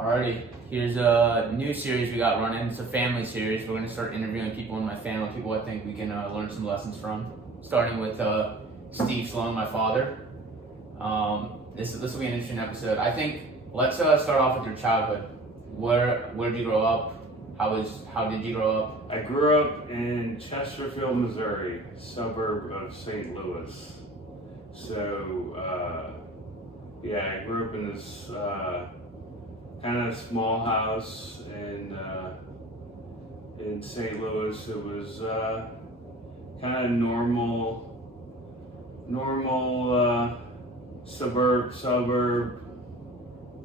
Alrighty, here's a new series we got running. It's a family series. We're going to start interviewing people in my family, people I think we can learn some lessons from. Starting with Steve Sloan, my father. This will be an interesting episode. I think let's start off with your childhood. Where did you grow up? How did you grow up? I grew up in Chesterfield, Missouri, suburb of St. Louis. So, I grew up in this kind of small house in St. Louis. It was kind of normal suburb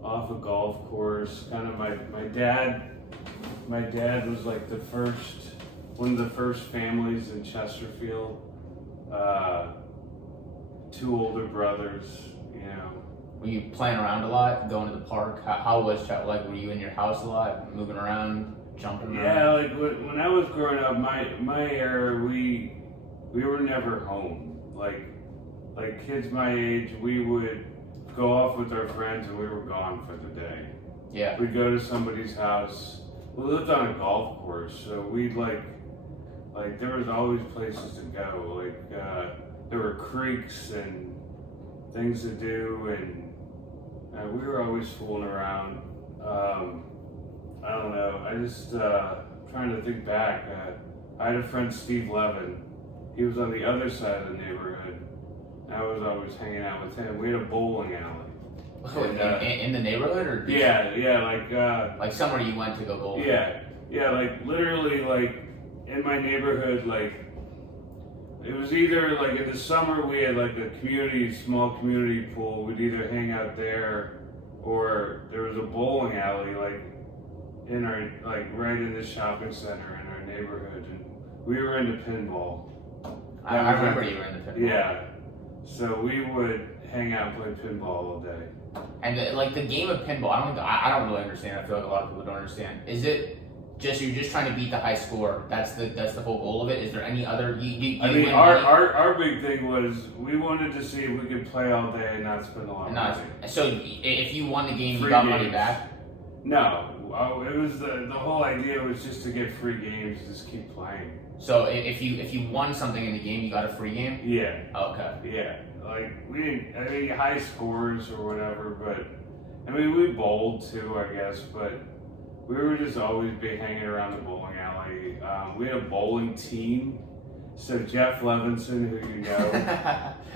off a golf course. Kind of my dad was like one of the first families in Chesterfield. Two older brothers, Were you playing around a lot, going to the park? How was child? Like, were you in your house a lot, moving around, jumping around? Yeah, like when I was growing up, my era, we were never home. Like kids my age, we would go off with our friends and we were gone for the day. Yeah. We'd go to somebody's house. We lived on a golf course, so we'd like there was always places to go. Like there were creeks and things to do, and we were always fooling around. I don't know. I just trying to think back. I had a friend, Steve Levin. He was on the other side of the neighborhood. I was always hanging out with him. We had a bowling alley. In the neighborhood, or like somewhere you went to go bowling? Yeah, like literally, like in my neighborhood, like it was either like in the summer we had like a small community pool. We'd either hang out there, or there was a bowling alley like in our right in the shopping center in our neighborhood, and we were into pinball. I remember you were into pinball. Yeah, so we would hang out and play pinball all day. And the game of pinball, I don't really understand. I feel like a lot of people don't understand. Is it just you're just trying to beat the high score? That's the whole goal of it. Is there any other? Our big thing was we wanted to see if we could play all day and not spend a lot of money. So if you won the game, Free you got games. money back? No, it was the whole idea was just to get free games, just keep playing. So if you won something in the game, you got a free game? Yeah. Okay. Yeah, like we didn't, high scores or whatever, but we bowled too, I guess, but we were just always hanging around the bowling alley. We had a bowling team. So Jeff Levinson, who you know,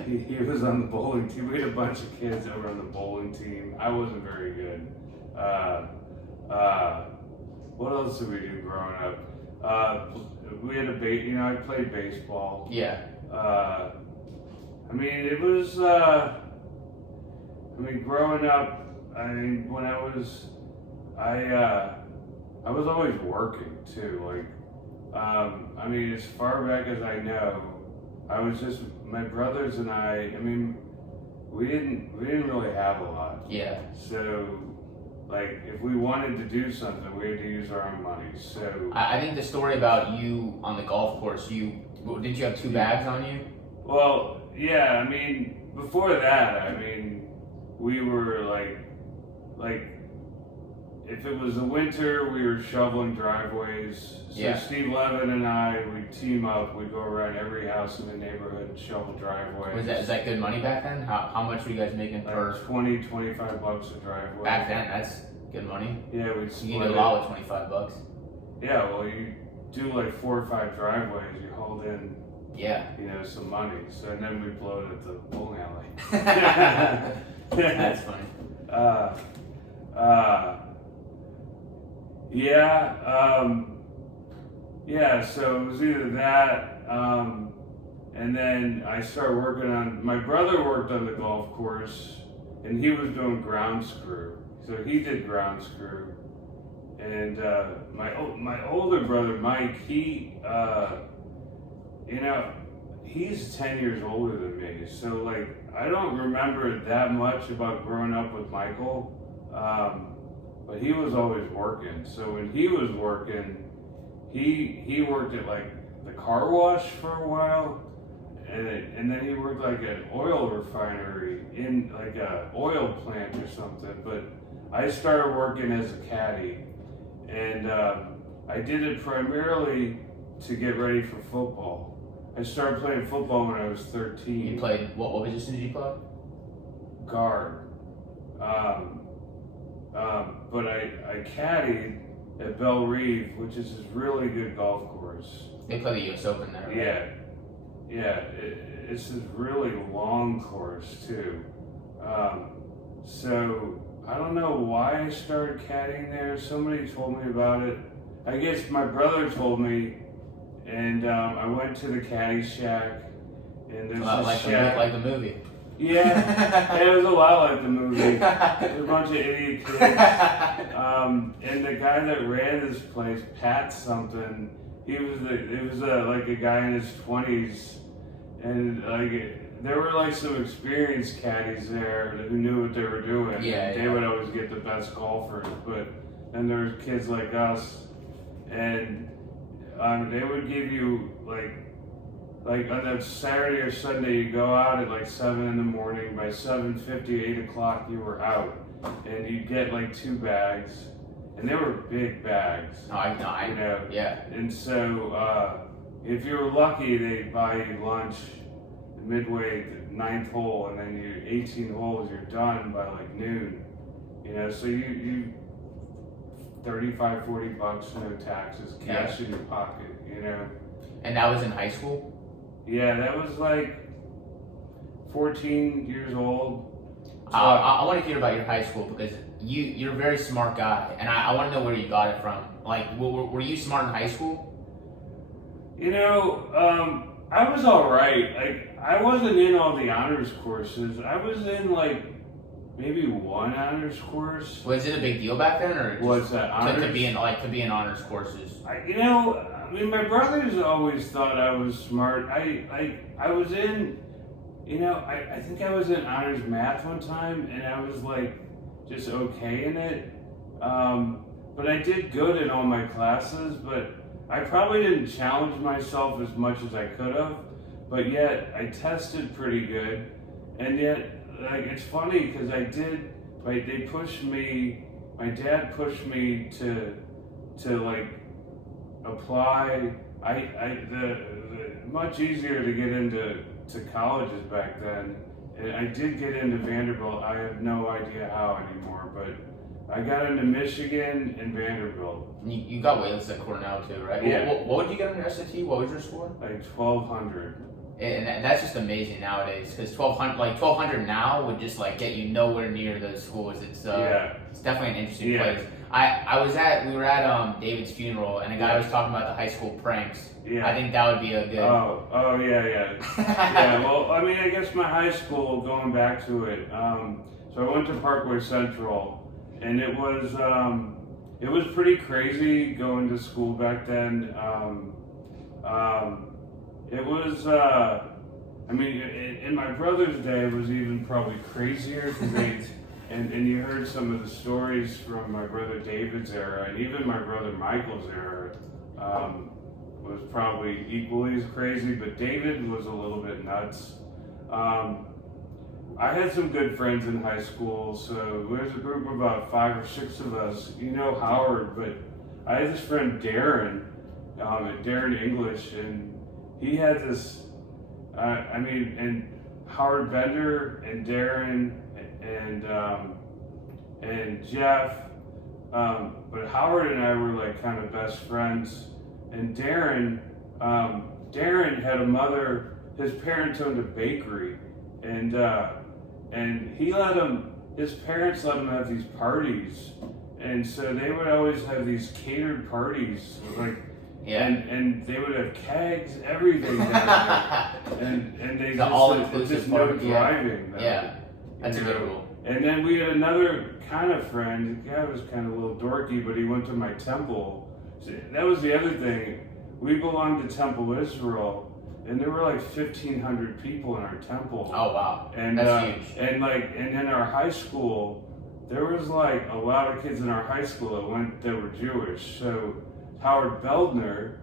he was on the bowling team. We had a bunch of kids over on the bowling team. I wasn't very good. What else did we do growing up? We had I played baseball. Yeah. It was, growing up, when I was always working too. As far back as I know, I was just, my brothers and I we didn't really have a lot. Yeah. So, if we wanted to do something, we had to use our own money. So I think the story about you on the golf course, did you have two bags on you? Well, yeah, before that, we were like, if it was the winter, we were shoveling driveways. So Yeah. Steve Levin and I, we'd team up, we'd go around every house in the neighborhood, shovel driveways. Is that good money back then? How much were you guys making per? $20-25 a driveway. Back then, that's good money. Yeah, we'd split You did a lot with $25. Yeah, well, you do 4 or 5 driveways, you hold in, Yeah. some money. So and then we blow it at the bowling alley. That's funny. So it was either that, and then I started working my brother worked on the golf course, and he was doing ground screw. So he did ground screw. And my older brother, Mike, he's 10 years older than me. So I don't remember that much about growing up with Michael. But he was always working. So when he was working, he worked at the car wash for a while, and then he worked an oil refinery in a oil plant or something. But I started working as a caddy, and I did it primarily to get ready for football. I started playing football when I was 13. You played, what position did you play? Guard. But I caddied at Belle Reve, which is this really good golf course. They play the U.S. Open there, right? Yeah. It's this really long course too. So I don't know why I started caddying there. Somebody told me about it. I guess my brother told me, and I went to the caddy shack, and there's this shack. Like the movie. Yeah, it was a lot like the movie. There's a bunch of idiot kids. And the guy that ran this place, Pat something, it was like a guy in his 20s, and like there were like some experienced caddies there who knew what they were doing. Yeah, they would always get the best golfers, but then there's kids like us, and they would give you like on that Saturday or Sunday, you go out at like 7 in the morning. By 7:50, 8 o'clock, you were out, and you'd get like 2 bags, and they were big bags. I know. Yeah. And so, if you were lucky, they'd buy you lunch midway the 9th hole, and then you 18 holes, you're done by like noon. So you 35, 40 bucks, no taxes, cash in your pocket. And that was in high school? Yeah, that was like 14 years old. So I want to hear about your high school because you're a very smart guy, and I want to know where you got it from. Like, were you smart in high school? I was all right. Like, I wasn't in all the honors courses. I was in like maybe one honors course. Was it a big deal back then, or what's that? Honors? To be in honors courses? My brothers always thought I was smart. I was in, I think I was in honors math one time, and I was like just okay in it. But I did good in all my classes, but I probably didn't challenge myself as much as I could have. But yet I tested pretty good, and yet it's funny because they pushed me. My dad pushed me to apply. Much easier to get into colleges back then, and I did get into Vanderbilt. I have no idea how anymore, but I got into Michigan and Vanderbilt. You got waitlisted at Cornell too, right? Yeah. What would you get on your SAT? What was your score? Like 1,200. And that's just amazing nowadays, because 1,200 now would just like get you nowhere near those schools. It's definitely an interesting place. We were at David's funeral, and a guy was talking about the high school pranks. Yeah. I think that would be a good. Oh yeah. Yeah. Well, I guess my high school, going back to it. So I went to Parkway Central, and it was pretty crazy going to school back then. It was, in my brother's day, it was even probably crazier because and you heard some of the stories from my brother David's era, and even my brother Michael's era was probably equally as crazy, but David was a little bit nuts. I had some good friends in high school, so there's a group of about 5 or 6 of us. Howard, but I had this friend Darren, Darren English, and he had this, and Howard Bender and Darren and Jeff, but Howard and I were like kind of best friends. And Darren had a mother. His parents owned a bakery, and his parents let him have these parties, and so they would always have these catered parties, like. Yeah. And they would have kegs, everything down there. and they the just all-inclusive no driving. Yeah. That's a good rule. And then we had another kind of friend. The guy was kind of a little dorky, but he went to my temple. So that was the other thing. We belonged to Temple Israel, and there were like 1,500 people in our temple. Oh wow. And that's huge. And in our high school, there was like a lot of kids in our high school that were Jewish. So Howard Beldner,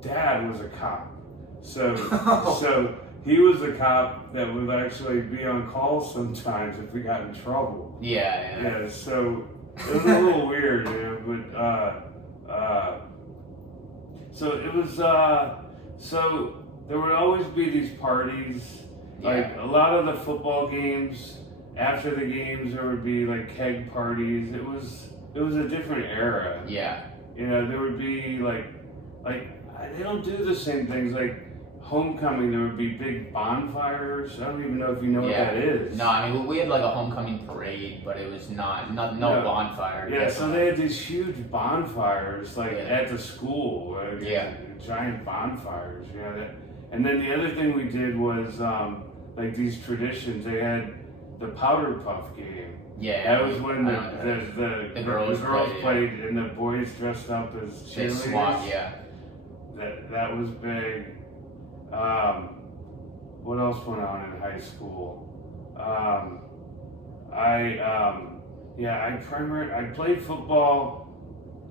dad was a cop. So he was the cop that would actually be on call sometimes if we got in trouble. Yeah. Yeah, so it was a little weird, but so it was so there would always be these parties, like a lot of the football games. After the games, there would be like keg parties. It was a different era. Yeah. There would be like they don't do the same things like homecoming. There would be big bonfires. I don't even know if you know what that is. No, I mean we had like a homecoming parade, but it was no bonfire. Yeah, so they had these huge bonfires like at the school. Giant bonfires. And then the other thing we did was like these traditions. They had the powder puff game. Yeah, that was when the girls played and the boys dressed up as cheerleaders. They swap, That was big. What else went on in high school? I played football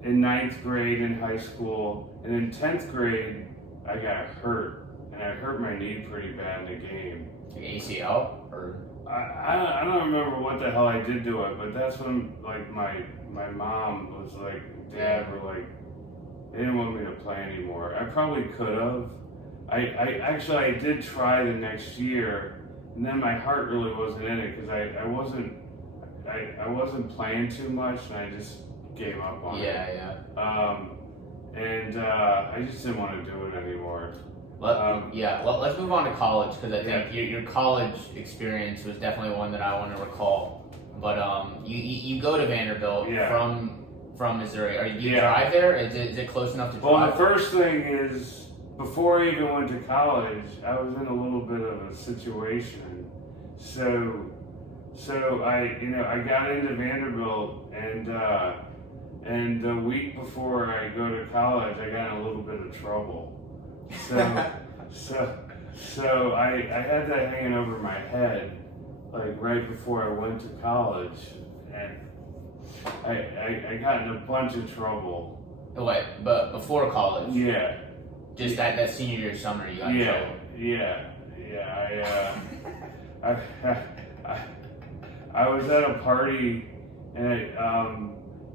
in 9th grade in high school, and in 10th grade I got hurt, and I hurt my knee pretty bad in the game. Like ACL or? I don't remember what the hell I did to it, but that's when like my mom was like, Dad were like, they didn't want me to play anymore. I probably could have. I did try the next year, and then my heart really wasn't in it because I wasn't playing too much, and I just gave up on it. I just didn't want to do it anymore. Let's move on to college because I think your college experience was definitely one that I want to recall. But you go to Vanderbilt from Missouri. Are you drive there? Is it close enough to drive? Well, the first thing is, before I even went to college, I was in a little bit of a situation. So I got into Vanderbilt, and the week before I go to college, I got in a little bit of trouble. So I had that hanging over my head, like right before I went to college, and I got in a bunch of trouble. Wait, but before college? Yeah. Just that senior year summer you got in trouble? I was at a party and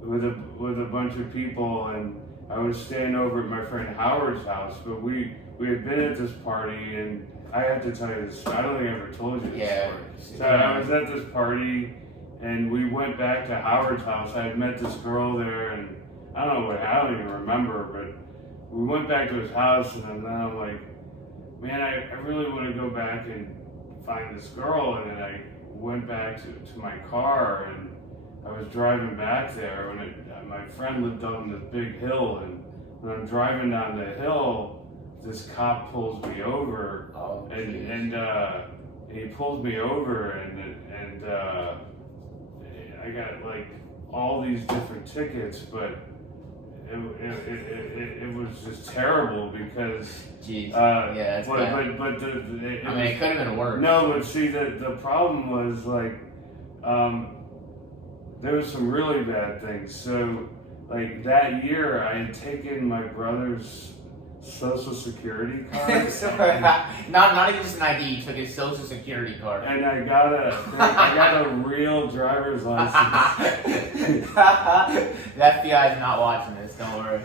with a bunch of people, and I was staying over at my friend Howard's house, but we had been at this party, and I have to tell you this. I don't think I ever told you this story. So I was at this party, and we went back to Howard's house. I had met this girl there, and I don't even remember, but we went back to his house, and then I'm like, man, I really want to go back and find this girl. And then I went back to my car, and I was driving back there when my friend lived on this big hill, and when I'm driving down the hill, this cop pulls me over, and he pulls me over, and I got like all these different tickets, but it was just terrible because. Jeez. That's bad. But it could have been worse. No, but see, the problem was like, there was some really bad things. So, like that year, I had taken my brother's Social Security card. not even just an ID. You took his Social Security card. And I got a real driver's license. The FBI is not watching this. Don't worry.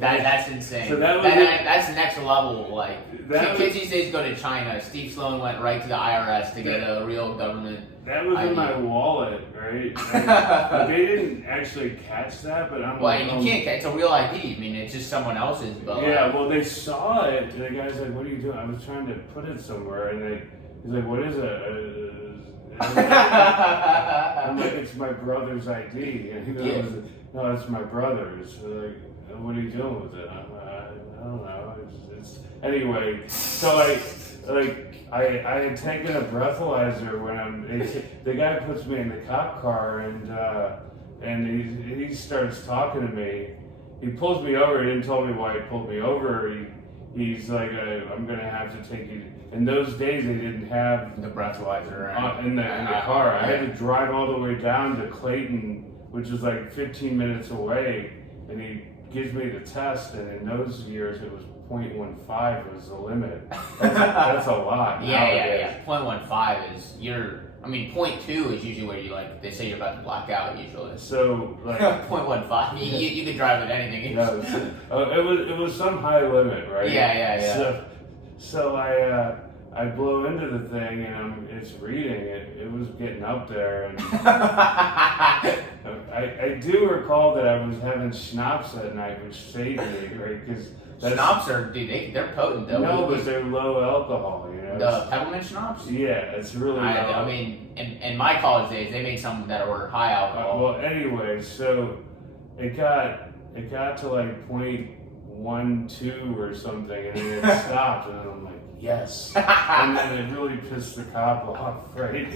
That's insane. So that's next level. Like kids these days go to China. Steve Sloan went right to the IRS to get a real government. That was in my wallet, right? Like, they didn't actually catch that, but I'm like, you can't catch. It's a real ID. I mean, it's just someone else's. But well, they saw it. And the guy's like, "What are you doing?" I was trying to put it somewhere, and he's like, "What is it?" I'm like, "It's my brother's ID." And he goes, "No, it's my brother's." Like, what are you doing with it? I don't know. Anyway. So I had taken a breathalyzer when the guy puts me in the cop car, and he starts talking to me. He pulls me over. He didn't tell me why he pulled me over. He's like, I'm gonna have to take you. In those days, they didn't have the breathalyzer in the car. I had to drive all the way down to Clayton, which is like 15 minutes away, and he gives me the test, and in those years it was 0.15 was the limit. That's a lot. Yeah. 0.15 is 0.2 is usually where you they say you're about to black out usually. So like 0.15, you could drive with anything. No, it was some high limit, right? Yeah. So I blow into the thing and it's reading. It was getting up there, and I do recall that I was having schnapps that night, which saved me, right? Because schnapps they're potent though. No, but they're low alcohol, The peppermint schnapps? Yeah, it's really low. I mean, in my college days, they made some that were high alcohol. Well, anyway, so it got to like 0.12 or something, and then it stopped, and I'm like, yes. And then it really pissed the cop off, right?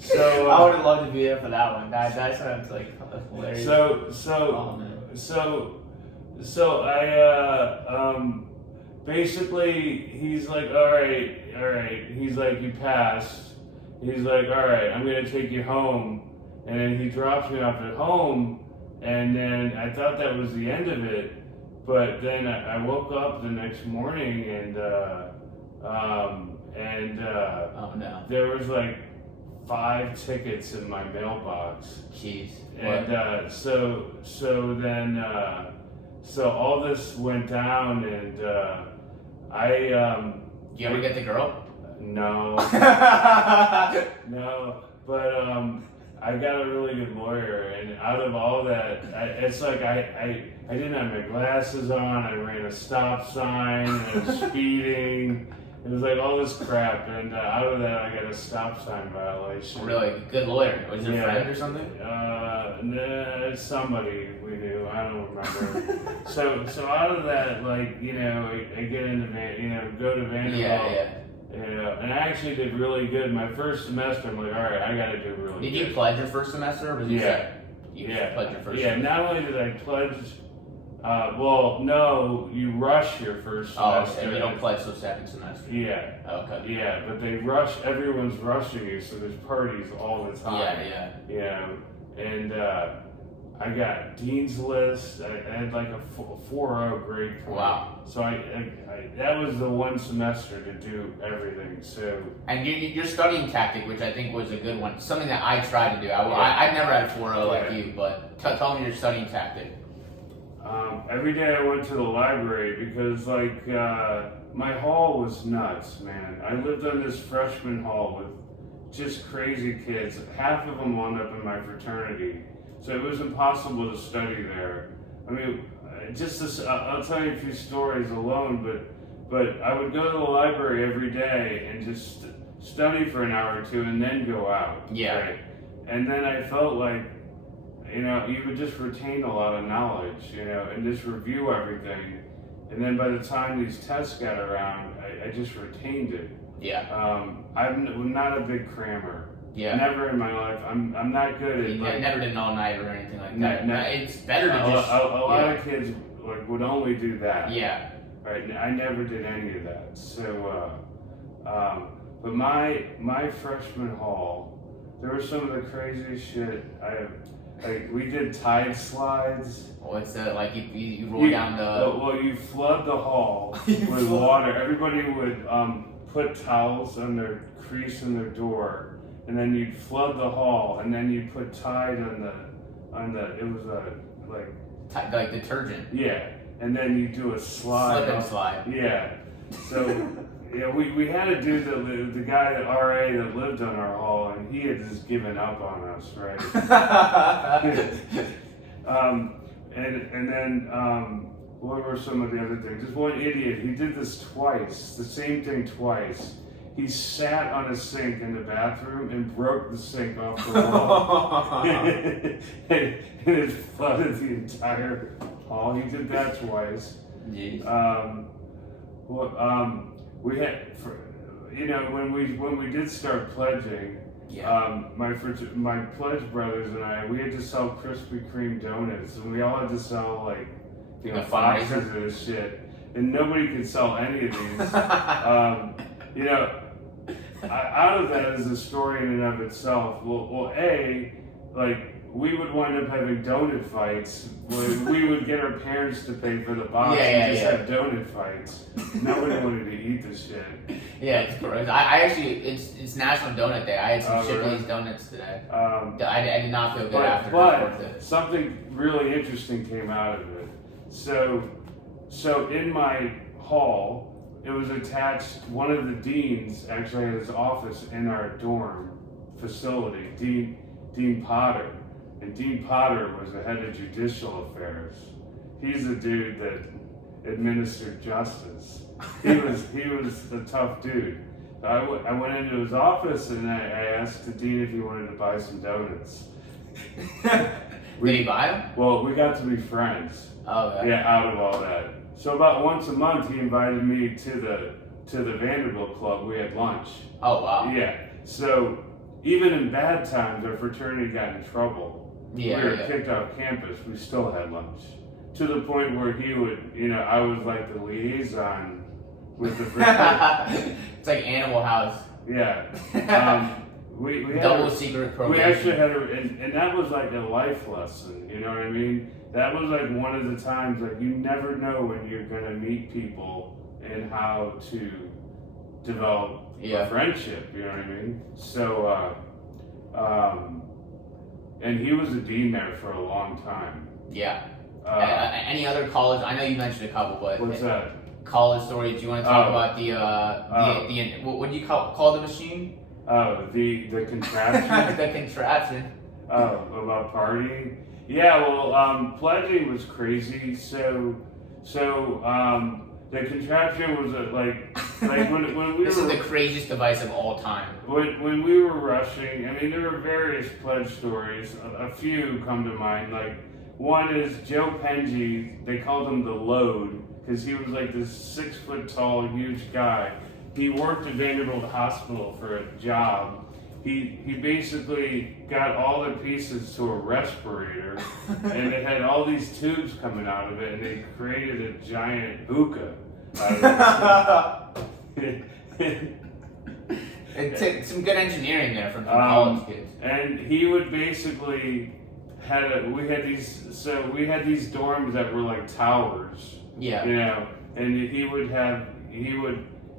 So I would have loved to be there for that one. That sounds like hilarious. So I basically he's like, all right. He's like, you passed. He's like, all right, I'm gonna take you home, and then he drops me off at home, and then I thought that was the end of it, but then I woke up the next morning and oh no, there was like 5 tickets in my mailbox. Jeez. And so all this went down, and you ever get the girl? No. No, but I got a really good lawyer, and out of all that, it's like I didn't have my glasses on, I ran a stop sign, I was speeding, it was like all this crap, and out of that I got a stop sign violation. Really? Good lawyer? Was it a friend or something? Nah, it's somebody we knew, I don't remember. so out of that, like, I get into go to Vanderbilt. Yeah. And I actually did really good. My first semester, I'm like, all right, I got to do really good. Did you pledge your first semester? Or was you pledged your first semester? Not only did I pledge, well, no, you rush your first semester. Oh, and you don't pledge till second semester? Yeah. Okay. Yeah, but they rush, everyone's rushing you, so there's parties all the time. Yeah. And I got Dean's List. I had like a 4.0 grade point. Wow. So I that was the one semester to do everything. So. And your studying tactic, which I think was a good one, something that I tried to do. I never had a 4.0 like you, but tell me your studying tactic. Every day I went to the library because my hall was nuts, man. I lived on this freshman hall with just crazy kids. Half of them wound up in my fraternity. So it was impossible to study there. I mean, I'll tell you a few stories alone, but I would go to the library every day and just study for an hour or two and then go out. Yeah. Right? And then I felt like, you would just retain a lot of knowledge, and just review everything. And then by the time these tests got around, I just retained it. Yeah. I'm not a big crammer. Yeah. Never in my life. I'm not good at. You never did an all night or anything like that. It's better to just. A lot of kids would only do that. Yeah. Right. I never did any of that. So, but my freshman hall, there was some of the craziest shit. We did tide slides. What's that? Like you roll down the. Well, you flood the hall with water. Everybody would put towels on their crease in their door. And then you'd flood the hall, and then you'd put Tide on the. It was like detergent. Yeah, and then you do a slide. Slip and slide. Yeah. So we had to do the guy at RA that lived on our hall, and he had just given up on us, right? And then what were some of the other things? Just one idiot. He did this twice. The same thing twice. He sat on a sink in the bathroom and broke the sink off the wall. and it flooded the entire hall. He did that twice. Jeez. We had, when we did start pledging, my pledge brothers and I, we had to sell Krispy Kreme donuts, and we all had to sell boxes of this shit, and nobody could sell any of these. Out of that is a story in and of itself. Well, we would wind up having donut fights. We would get our parents to pay for the box and just have donut fights. Nobody wanted to eat this shit. Yeah, it's gross. I actually, it's National Donut Day. I had some Shipley's really? donuts today. I did not feel good after But something really interesting came out of it. So in my hall, it was attached, one of the deans actually had his office in our dorm facility, Dean Potter. And Dean Potter was the head of judicial affairs. He's the dude that administered justice. He was a tough dude. So I went into his office and I asked the dean if he wanted to buy some donuts. Did he buy them? Well, we got to be friends. Oh, okay. Yeah, out of all that. So about once a month, he invited me to the Vanderbilt Club. We had lunch. Oh, wow. Yeah. So even in bad times, our fraternity got in trouble. Yeah, we were kicked off campus. We still had lunch. To the point where he would, I was like the liaison with the fraternity. It's like Animal House. Yeah. We Double secret program. We actually had and that was like a life lesson, you know what I mean? That was like one of the times, like you never know when you're gonna meet people and how to develop a friendship, you know what I mean? So, and he was a dean there for a long time. Yeah. Any other college? I know you mentioned a couple, but what's that? College stories. Do you want to talk about the what do you call the machine? Oh, the contraption. The contraption. Oh, about partying. Yeah, well, pledging was crazy. So the contraption was like when we this were. This is the craziest device of all time. When we were rushing, I mean, there were various pledge stories. A few come to mind. Like one is Joe Penji. They called him the Load because he was like this 6 foot tall, huge guy. He worked at Vanderbilt Hospital for a job. He basically got all the pieces to a respirator, and it had all these tubes coming out of it, and they created a giant hookah out of it. It took some good engineering there from college kids. And he would basically we had these dorms that were like towers. Yeah. And he would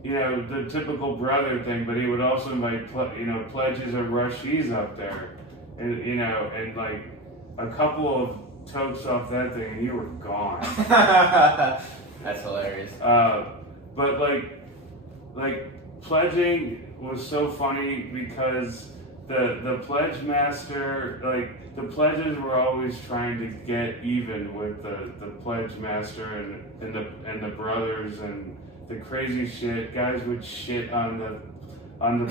the typical brother thing, but he would also invite pledges or rushees up there, and like a couple of tokes off that thing, and you were gone. That's hilarious. But like pledging was so funny because the pledge master, like the pledges were always trying to get even with the pledge master and the brothers and the crazy shit. Guys would shit on the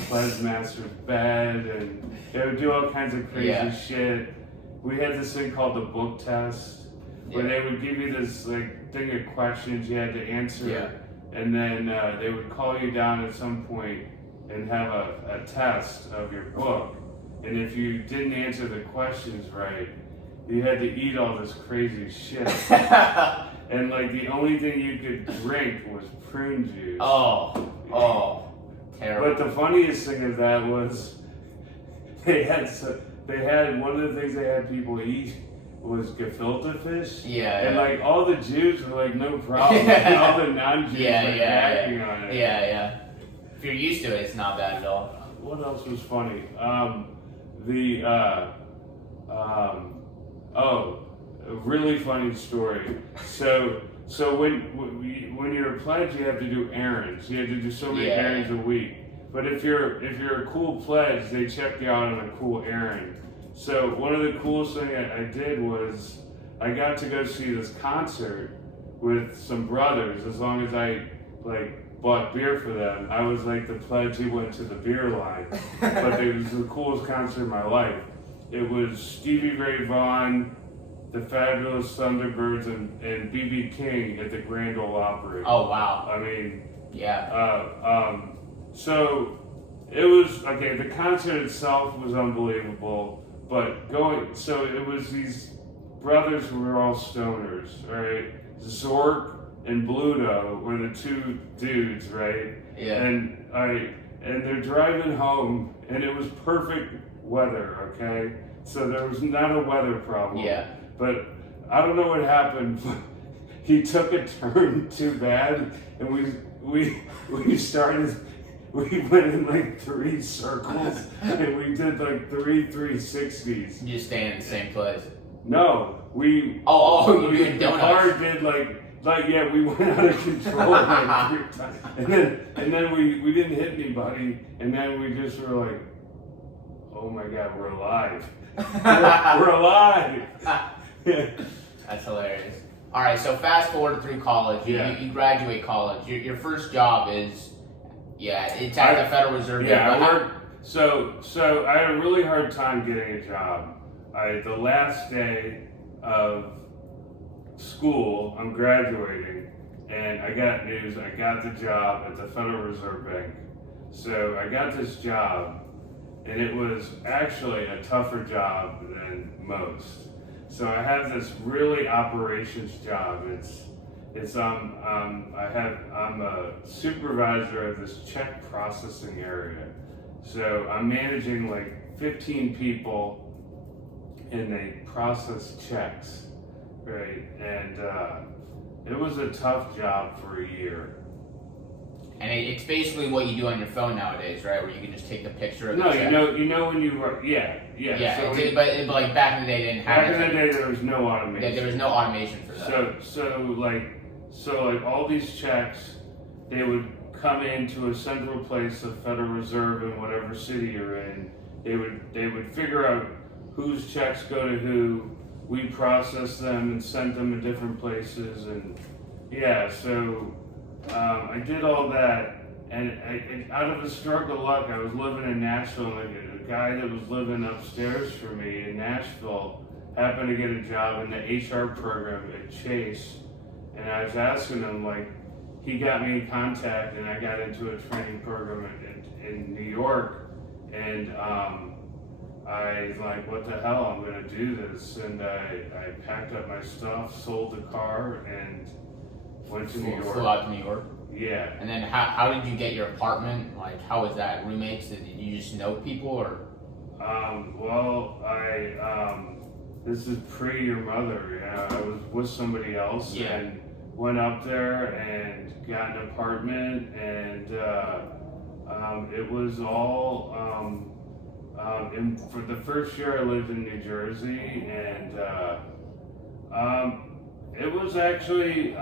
pledge master's bed, and they would do all kinds of crazy shit. We had this thing called the book test, where they would give you this like thing of questions you had to answer, and then they would call you down at some point and have a test of your book. And if you didn't answer the questions right, you had to eat all this crazy shit. And like the only thing you could drink was prune juice. Oh, terrible. But the funniest thing of that was they had one of the things they had people eat was gefilte fish. And like all the Jews were like no problem. And all the non-Jews were hacking on it. Yeah. If you're used to it, it's not bad at all. What else was funny? A really funny story. So when you're a pledge, you have to do errands. You have to do so many errands a week. But if you're a cool pledge, they check you out on a cool errand. So one of the coolest things I did was I got to go see this concert with some brothers. As long as I bought beer for them, I was like the pledge who went to the beer line. But it was the coolest concert of my life. It was Stevie Ray Vaughan, the Fabulous Thunderbirds, and B.B. King at the Grand Ole Opry. Oh, wow. I mean, so it was, okay, the concert itself was unbelievable, but so it was these brothers who were all stoners, right? Zork and Bluto were the two dudes, right? And they're driving home, and it was perfect weather, okay? so there was not a weather problem. Yeah. But I don't know what happened. He took a turn too bad, and we started. We went in like 3 circles, and we did like 360s. You just staying in the same place. No, we. You doing the donuts. car did like yeah, we went out of control like 3 times, and then we didn't hit anybody, and then we just were like, oh my god, we're alive. We're alive. That's hilarious. All right, so fast forward through college. You graduate college. Your first job is, it's at the Federal Reserve. Yeah, I worked. So I had a really hard time getting a job. The last day of school, I'm graduating, and I got news. I got the job at the Federal Reserve Bank. So I got this job, and it was actually a tougher job than most. So I have this really operations job. I'm a supervisor of this check processing area. So I'm managing like 15 people, and they process checks, right? And it was a tough job for a year. And it's basically what you do on your phone nowadays, right? Where you can just take the picture of the No, check. you know when you work, yeah. Yeah, but like back in the day, they didn't have back in the day, there was no automation. Yeah, there was no automation for that. So like all these checks, they would come into a central place of Federal Reserve in whatever city you're in. They would figure out whose checks go to who. We process them and send them to different places, and I did all that, and out of a stroke of luck, I was living in Nashville, and a guy that was living upstairs from me in Nashville happened to get a job in the HR program at Chase, and I was asking him, like, he got me in contact, and I got into a training program in New York, and I was like, what the hell, I'm gonna do this, and I packed up my stuff, sold the car, and went to New York. Flew out to New York? Yeah. And then how did you get your apartment? Like, how was that? Roommates? Did you just know people, or? This is pre your mother. I was with somebody else and went up there and got an apartment, and it was all. For the first year, I lived in New Jersey, and it was actually.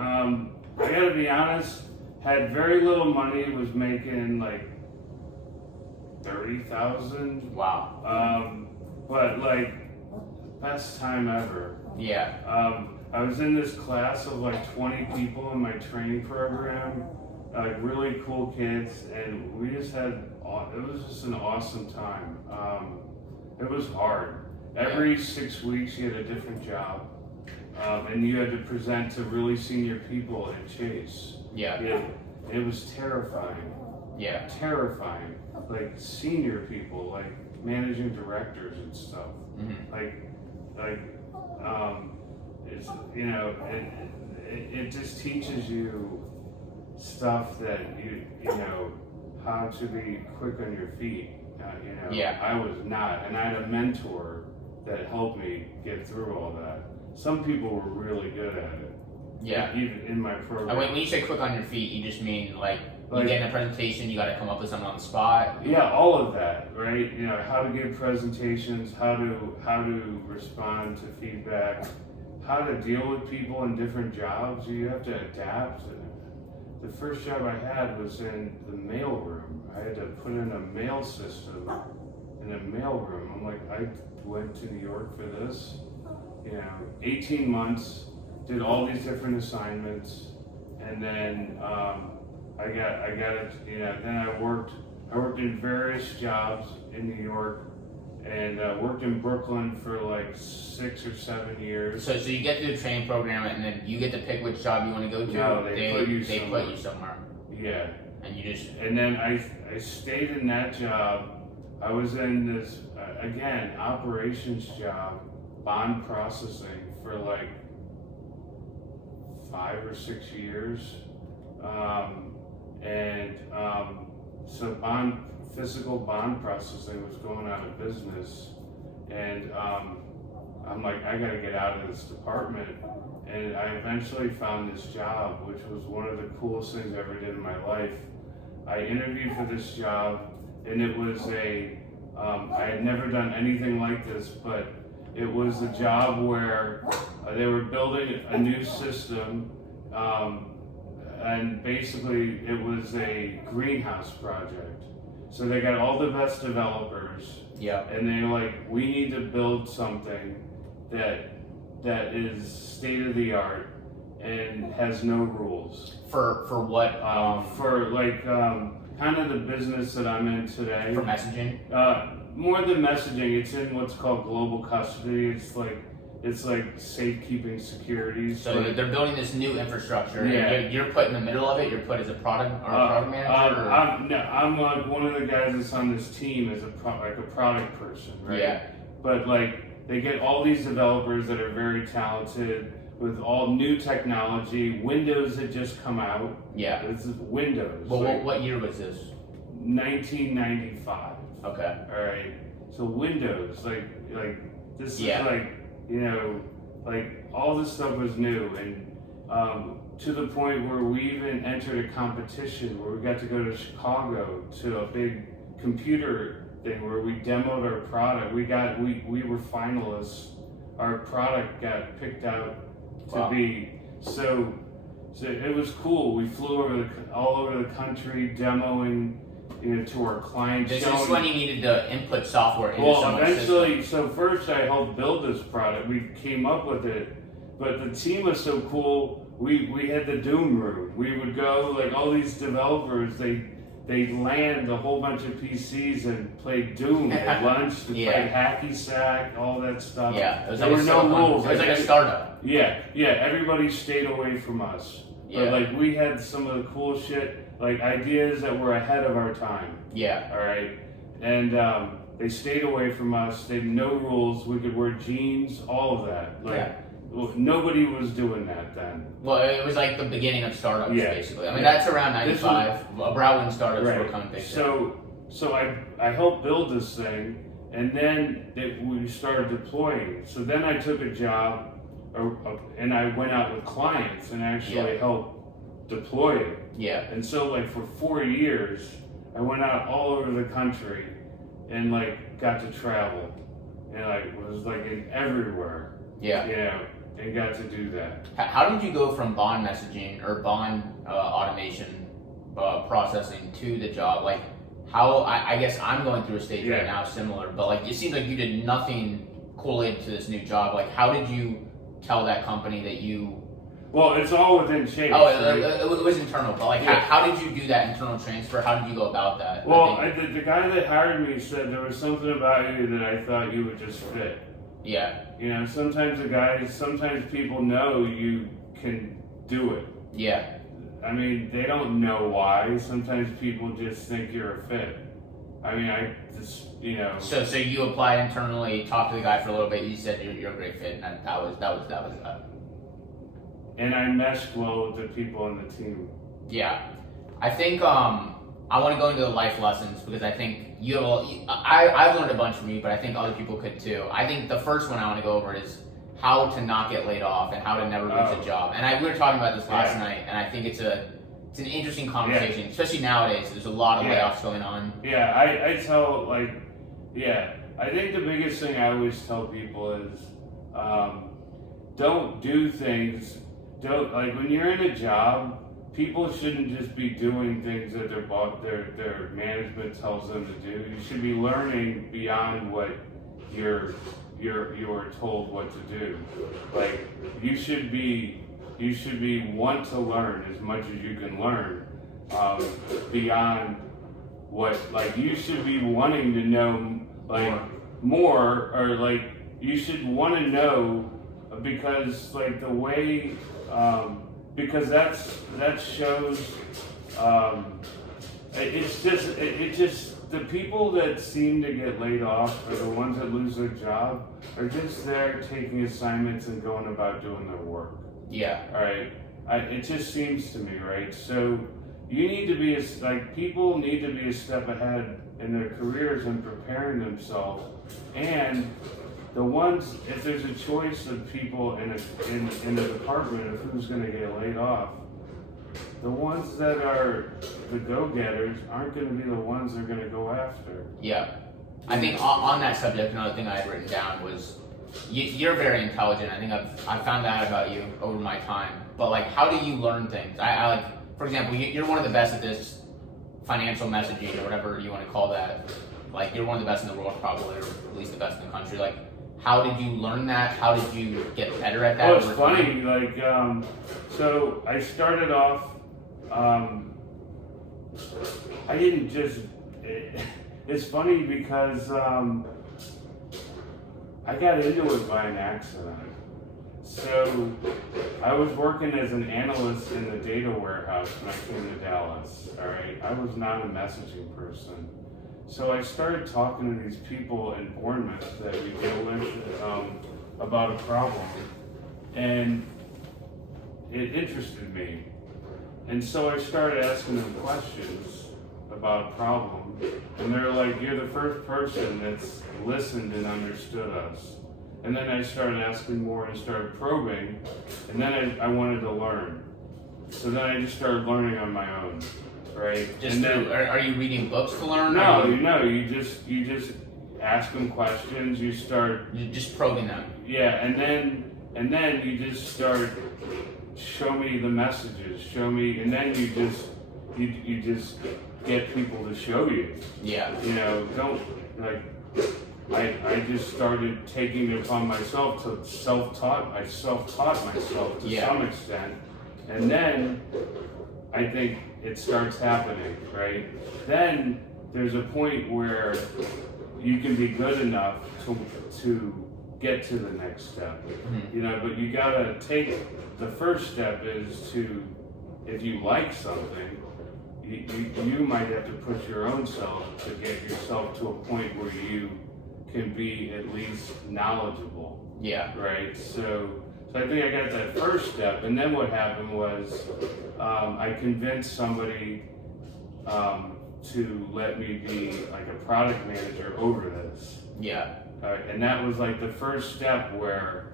I gotta be honest. Had very little money. Was making like 30,000. Wow. But like best time ever. Yeah. I was in this class of like 20 people in my training program, like really cool kids, and we just had. It was just an awesome time. It was hard. Every 6 weeks, you had a different job, and you had to present to really senior people at Chase. Yeah. It was terrifying. Yeah. Terrifying. Like senior people, like managing directors and stuff. Mm-hmm. It's it just teaches you stuff that you know how to be quick on your feet. Yeah. I was not, and I had a mentor that helped me get through all that. Some people were really good at it. Yeah. Even in my program. When you say quick on your feet, you just mean like you get in a presentation, you got to come up with something on the spot. Yeah, all of that, right? How to give presentations, how to respond to feedback, how to deal with people in different jobs. You have to adapt. The first job I had was in the mail room. I had to put in a mail system in a mail room. I'm like, I went to New York for this. 18 months, did all these different assignments, and then I got it. Then I worked in various jobs in New York, and worked in Brooklyn for like 6 or 7 years. So you get through the training program, and then you get to pick which job you want to go to. No, they put you somewhere. Yeah. And you just. And then I stayed in that job. I was in this again operations job, bond processing for like 5 or 6 years, so physical bond processing was going out of business, and I'm like, I gotta get out of this department. And I eventually found this job, which was one of the coolest things I ever did in my life. I interviewed for this job, and it was I had never done anything like this, but it was a job where they were building a new system, and basically it was a greenhouse project. So they got all the best developers, and they're like, we need to build something that is state of the art and has no rules. For what? For like kind of the business that I'm in today. For messaging? More than messaging, it's in what's called global custody. It's like safekeeping securities. So like, they're building this new infrastructure. Yeah. And you're put in the middle of it. You're put as a product product manager. I'm like one of the guys that's on this team as a product person, right? Yeah. But like they get all these developers that are very talented with all new technology. Windows had just come out. Yeah. This is Windows. Well, like, what year was this? 1995. Okay. All right. So Windows, like this Yeah. is like, you know, like all this stuff was new, and to the point where we even entered a competition where we got to go to Chicago to a big computer thing where we demoed our product. We were finalists. Our product got picked out to be so it was cool. We flew all over the country demoing, you know, to our clients. This is when you needed to input software into someone's eventually, system. so first I helped build this product. We came up with it, but the team was so cool. We had the Doom room. We would go, like all these developers, they land a whole bunch of PCs and played Doom at lunch. They played hacky sack, all that stuff. Yeah, it was there like were no rules. It was like a startup. Yeah. Everybody stayed away from us. Yeah. But like we had some of the cool shit, like ideas that were ahead of our time. Yeah. All right. And they stayed away from us. They had no rules. We could wear jeans, all of that. Nobody was doing that then. Well, it was like the beginning of startups, basically. I mean, that's around 95. About when startups were coming big. So I helped build this thing, and then we started deploying. So then I took a job, and I went out with clients and actually helped deploy it. Yeah. And so like for 4 years, I went out all over the country and like got to travel, and like was like in everywhere. Yeah. You know, and got to do that. How did you go from bond messaging or bond automation processing to the job? Like, how? I guess I'm going through a stage right now similar, but like it seems like you did nothing correlated to this new job. Like, how did you tell that company that you? Well, it's all within Chase. Oh, right? it was internal, but like, how did you do that internal transfer? How did you go about that? Well, the guy that hired me said there was something about you that I thought you would just fit. Yeah. You know, sometimes people know you can do it. Yeah. I mean, they don't know why. Sometimes people just think you're a fit. I mean, I just, you know. So you applied internally, talked to the guy for a little bit. You said you're a great fit, and that was that. And I meshed well with the people on the team. Yeah, I think I want to go into the life lessons because I think I've learned a bunch from you, but I think other people could too. I think the first one I want to go over is how to not get laid off and how to never lose a job. And we were talking about this last night, and I think it's an interesting conversation, especially nowadays. There's a lot of layoffs going on. Yeah, I tell I think the biggest thing I always tell people is don't do things. Don't, like, when you're in a job, people shouldn't just be doing things that their management tells them to do. You should be learning beyond what you're told what to do. Like, you should be want to learn as much as you can learn beyond what, like, you should be wanting to know like more, or like you should want to know, because like the way because that shows it just the people that seem to get laid off are the ones that lose their job, are just there taking assignments and going about doing their work. Yeah. All right. It just seems to me, right? So you need to be people need to be a step ahead in their careers and preparing themselves And the ones, if there's a choice of people in the department of who's going to get laid off, the ones that are the go-getters aren't going to be the ones they're going to go after. Yeah. I think on that subject, another thing I had written down was you're very intelligent. I think I found that about you over my time. But like, how do you learn things? I like, for example, you're one of the best at this financial messaging or whatever you want to call that. Like, you're one of the best in the world, probably, or at least the best in the country. Like, how did you learn that? How did you get better at that? Well, it's funny. Like, so I started off. I didn't just. It's funny because I got into it by an accident. So I was working as an analyst in the data warehouse when I came to Dallas. All right, I was not a messaging person. So I started talking to these people in Bournemouth that we deal with about a problem, and it interested me. And so I started asking them questions about a problem, and they're like, "You're the first person that's listened and understood us." And then I started asking more and started probing, and then I wanted to learn. So then I just started learning on my own, right? Just are you reading books to learn? No, you just ask them questions. You start just probing them. Yeah, and then you just start show me the messages, show me, and then you just get people to show you. Yeah. You know, don't like. I just started taking it upon myself to self-taught myself to some extent, and then I think it starts happening, right? Then there's a point where you can be good enough to get to the next step, you know. But you gotta take the first step is to, if you like something, you might have to push your own self to get yourself to a point where you can be at least knowledgeable. Yeah. Right. So I think I got that first step, and then what happened was I convinced somebody to let me be like a product manager over this. Yeah. And that was like the first step where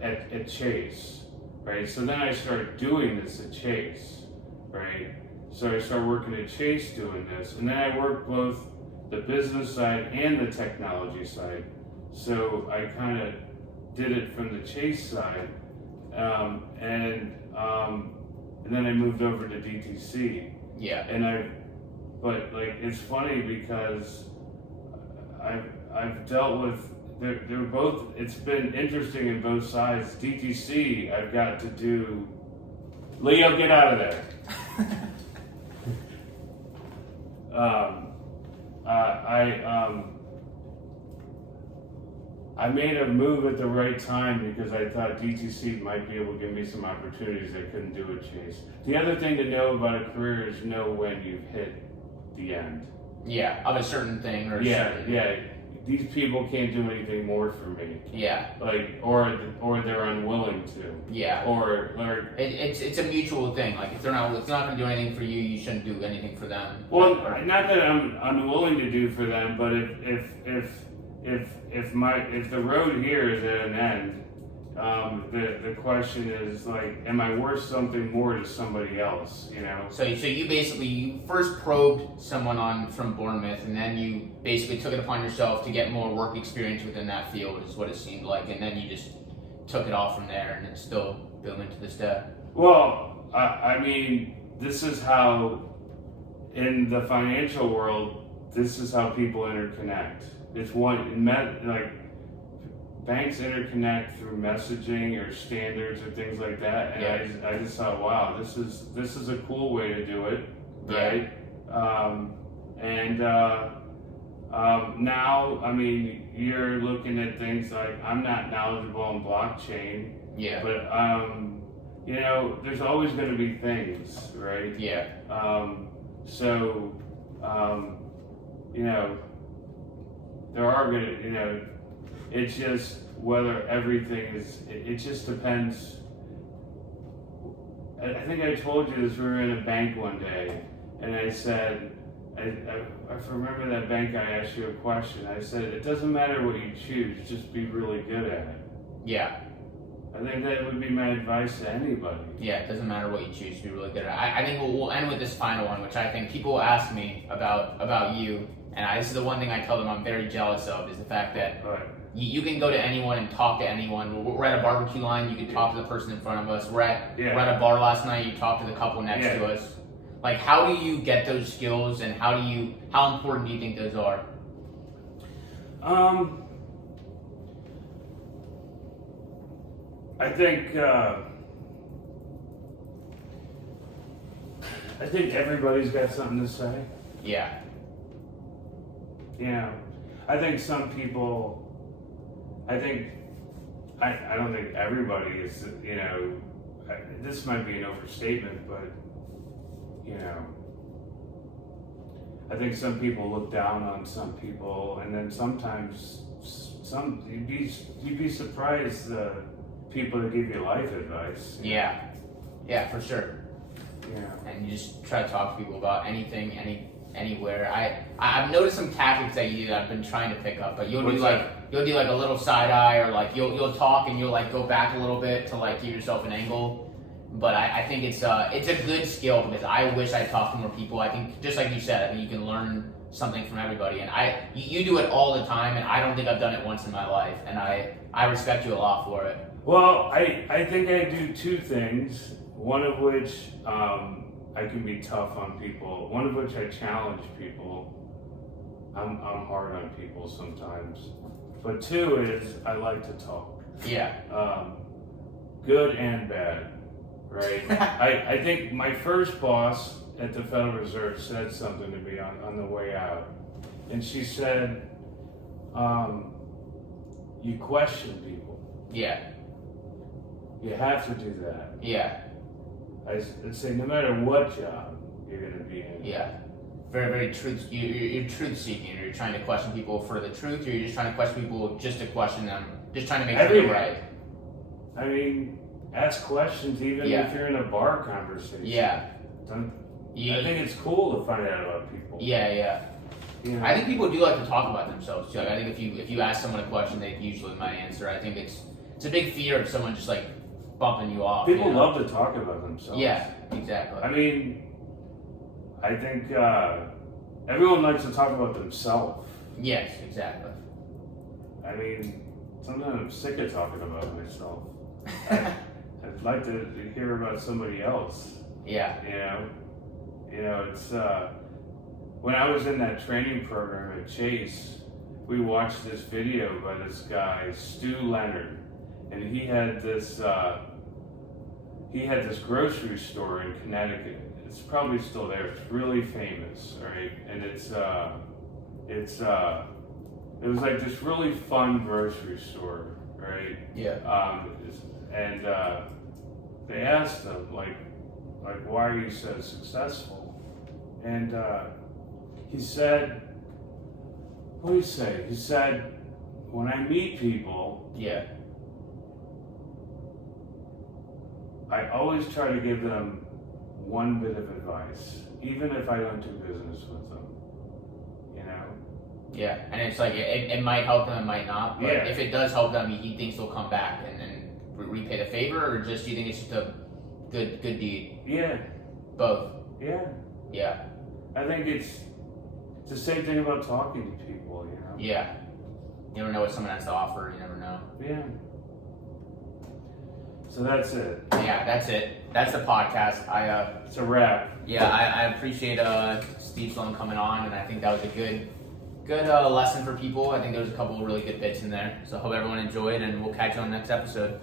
at Chase, right? So then I started doing this at Chase, right? So I started working at Chase doing this, and then I worked both the business side and the technology side. So I kind of did it from the Chase side, and then I moved over to DTC. Yeah. But like it's funny because I've dealt with they're both. It's been interesting in both sides. DTC, I've got to do. Leo, get out of there. I made a move at the right time because I thought DTC might be able to give me some opportunities I couldn't do at Chase. The other thing to know about a career is know when you've hit the end. Yeah, of a certain thing or yeah. These people can't do anything more for me. Yeah. Like or they're unwilling to. Yeah. Or it's a mutual thing. Like if it's not going to do anything for you, you shouldn't do anything for them. Well, not that I'm unwilling to do for them, but if the road here is at an end, the question is like, am I worth something more to somebody else? You know. So you first probed someone from Bournemouth, and then you basically took it upon yourself to get more work experience within that field, is what it seemed like, and then you just took it all from there, and it's still building to this day. Well, I mean, this is how, in the financial world, this is how people interconnect. It's banks interconnect through messaging or standards or things like that, and yeah. I just thought, wow, this is a cool way to do it, right? Yeah. Now, I mean, you're looking at things like, I'm not knowledgeable on blockchain, yeah, but you know, there's always going to be things, right? Yeah. You know, there are going to, you know, it's just whether everything is, it just depends. I think I told you this, we were in a bank one day, and I said, I remember that bank guy asked you a question. I said, it doesn't matter what you choose, just be really good at it. Yeah. I think that would be my advice to anybody. Yeah, it doesn't matter what you choose, be really good at it. I think we'll end with this final one, which I think people will ask me about you, and this is the one thing I tell them I'm very jealous of, is the fact that Right. you can go to anyone and talk to anyone. We're at a barbecue line, you can talk to the person in front of us. We're at a bar last night, you talk to the couple next to us. Like, how do you get those skills, and how important do you think those are? I think everybody's got something to say. Yeah. You know, I think some people. I don't think everybody is. You know, this might be an overstatement, but you know, I think some people look down on some people, and then sometimes you'd be surprised. People to give you life advice. Yeah, for sure. Yeah. And you just try to talk to people about anything, anywhere. I've noticed some tactics that you do that I've been trying to pick up, but you'll do like a little side eye, or like you'll talk and you'll like go back a little bit to like give yourself an angle. But I think it's a good skill, because I wish I talked to more people. I think, just like you said, I think you can learn something from everybody, and you do it all the time, and I don't think I've done it once in my life, and I respect you a lot for it. Well, I think I do two things. One of which I can be tough on people. One of which I challenge people. I'm hard on people sometimes. But two is I like to talk. Yeah. Good and bad, right? I think my first boss at the Federal Reserve said something to me on the way out, and she said, "You question people." Yeah. You have to do that. Yeah. I'd say no matter what job you're going to be in. Yeah. Very, very truth. You're truth seeking, or you're trying to question people for the truth, or you're just trying to question people just to question them, just trying to make them right. I mean, ask questions even if you're in a bar conversation. Yeah. I think it's cool to find out about people. Yeah. You know? I think people do like to talk about themselves too. Like, I think if you ask someone a question, they usually might answer. I think it's a big fear of someone just like bumping you off. People love to talk about themselves. Yeah, exactly. I mean, I think everyone likes to talk about themselves. Yes, exactly. I mean, sometimes I'm sick of talking about myself. I'd like to hear about somebody else. Yeah. You know, it's when I was in that training program at Chase, we watched this video by this guy, Stu Leonard, and he had this grocery store in Connecticut. It's probably still there. It's really famous, right? And it was like this really fun grocery store, right? Yeah. And they asked him like, why are you so successful? And he said, what did he say? He said, when I meet people, I always try to give them one bit of advice, even if I don't do business with them. You know? Yeah, and it's like it might help them, it might not. But if it does help them, he thinks they'll come back and then repay the favor, or just you think it's just a good deed? Yeah. Both. Yeah. Yeah. I think it's the same thing about talking to people. You know? Yeah. You never know what someone has to offer. You never know. Yeah. So that's it. Yeah, that's it. That's the podcast. It's a wrap. Yeah, I appreciate Steve Sloan coming on, and I think that was a good lesson for people. I think there was a couple of really good bits in there. So I hope everyone enjoyed, and we'll catch you on the next episode.